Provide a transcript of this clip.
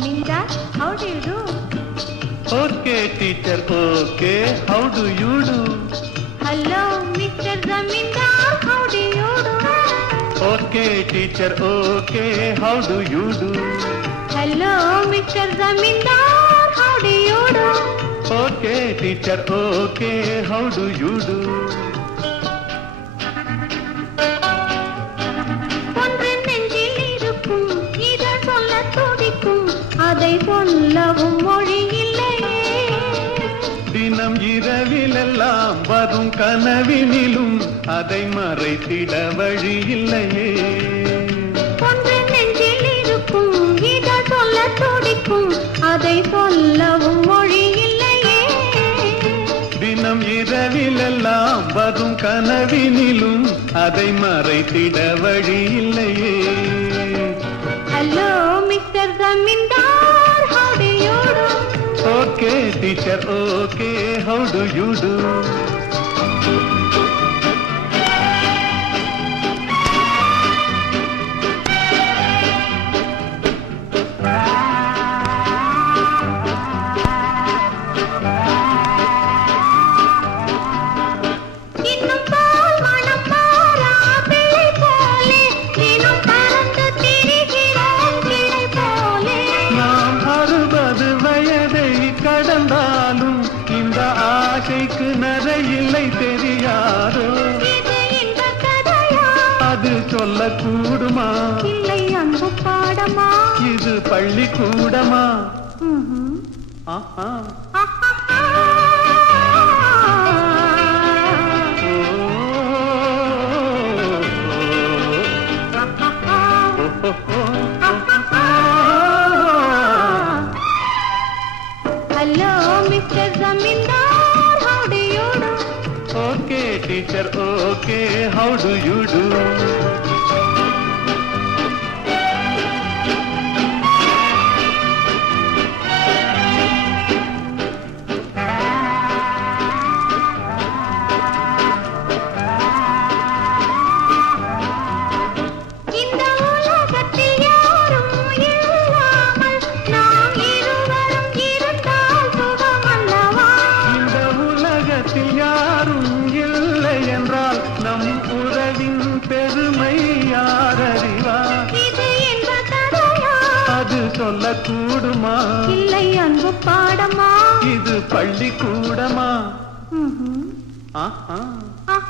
Zamindar, how do you do? Okay, teacher, okay. How do you do? Hello, Mr. Zamindar, how do you do? Okay, teacher, okay. How do you do? Hello, Mr. Zamindar, how do you do? Okay, teacher, okay. How do you do? ஒன்று நெஞ்சில் இருக்கும் இதழ் சொல்ல துடிக்கும் அதை சொல்லவும் மொழி இல்லையே தினம் இரவிலெல்லாம் வரும் கனவினிலும் அதை மறைத்திட வழி இல்லையே ஒன்று நெஞ்சில் இருக்கும் இதழ் சொல்ல துடிக்கும் அதை சொல்லவும் மொழி இல்லையே தினம் இரவிலெல்லாம் வரும் கனவினிலும் அதை மறைத்திட வழி இல்லையே Hello, Mr. Zamindar, how do you do? Okay, teacher, okay. How do you do? இன்னும் பால் மணம் மாறா பிள்ளை போலே தினம் பறந்து திரிகிறோம் கிளை போலே நாம் 60 வயதை கடந்தாலும் இந்த ஆசைக்கு நரையில்லை தெரியாதோ இது இந்த கதையா அது சொல்லக்கூடுமா இல்லை அன்பு பாடமா இது பள்ளிக்கூடமா ம்ஹும். ஆஹா. ஆஹாஹா. ஓ. ஆஹாஹா. ஓஹோஹோ. ஆஹாஹா. Hello, Mr. Zamindar, how do you do? Okay, teacher, okay. How do you do? இந்த உலகத்தில் யாரும் இல்லாமல் நாம் இருவரும் இருந்தால் சுகமல்லவா இந்த உலகத்தில் யாரும் இல்லை என்றால் நம் உறவின் பெருமை யாரறிவார் இது இந்த கதையா அது சொல்லக்கூடுமா இல்லை அன்பு பாடமா இது பள்ளிக்கூடமா ம்ஹும். ஆஹா. ஆஹா.